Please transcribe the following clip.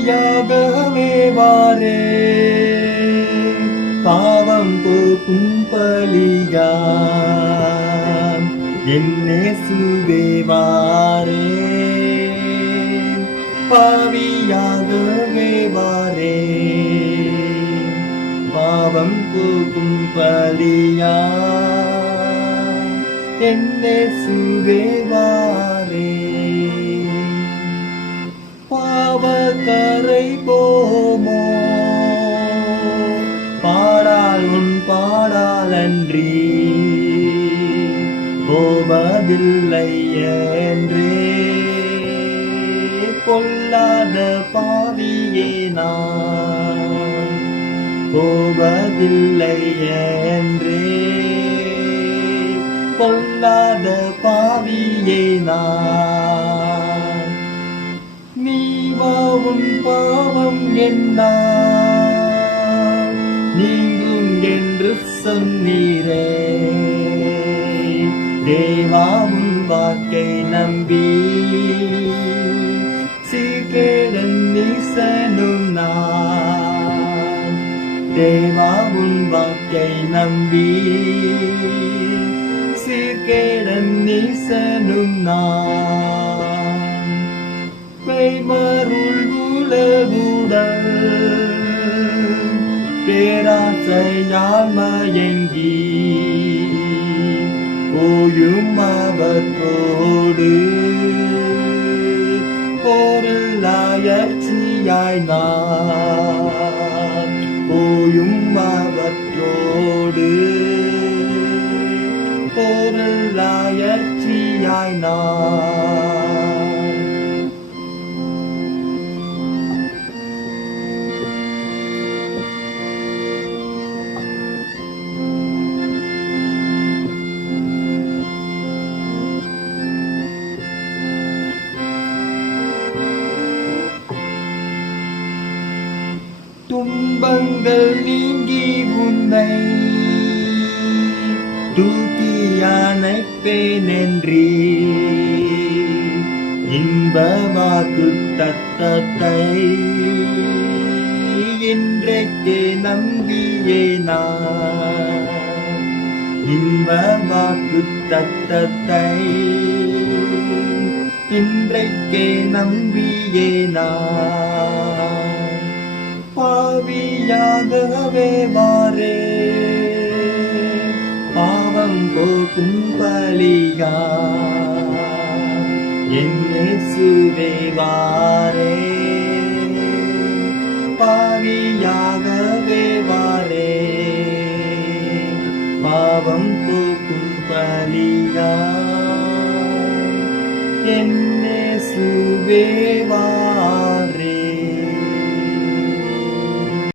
பாவியாகவே வாரே. பாவம் போக்கும் பலியா என்னே சுவேவாரே பாவியாகவே வாரே. பாவம் போக்கும் பலியா என்னே சுவேவாரே கரை போமோ? பாடால் உன் பாடாலன்றி போவதில்லை என்றே. பொல்லாத பாவியே நான் போவதில்லை என்றே. பொல்லாத பாவியே நான் நீவாவும் பாவம் என்ன நீங்கும் என்று சொன்னீரே. தேவாவும் வாக்கை நம்பி. சீர்கேடன் நீசனும் நான். தேவாவும் வாக்கை நம்பி. சீர்கேடன் நீசனும் நான். மெய்மருள் உலகுடல் பேராசையால் மயங்கி ஓயும் அவற்றோடு பொருளாயற்சியாய் நான். ஓயும் அவற்றோடு பொருளாயற்சியாய் நான். துன்பங்கள் நீங்கி உன்னை தூக்கி அணைப்பேனென்றி இன்பமாக்கு தத்தத்தை இன்றைக்கே நம்பியே நான் இன்பமாக்கு தத்தத்தை இன்றைக்கே நம்பியே நான் பாவியாகவே வாரே பாவம் போக்கும் பலியா என்னே சுவே வாரே பாவியாகவே வாரே. பாவம் போக்கும் பலியா என்னே சுவே வாரே.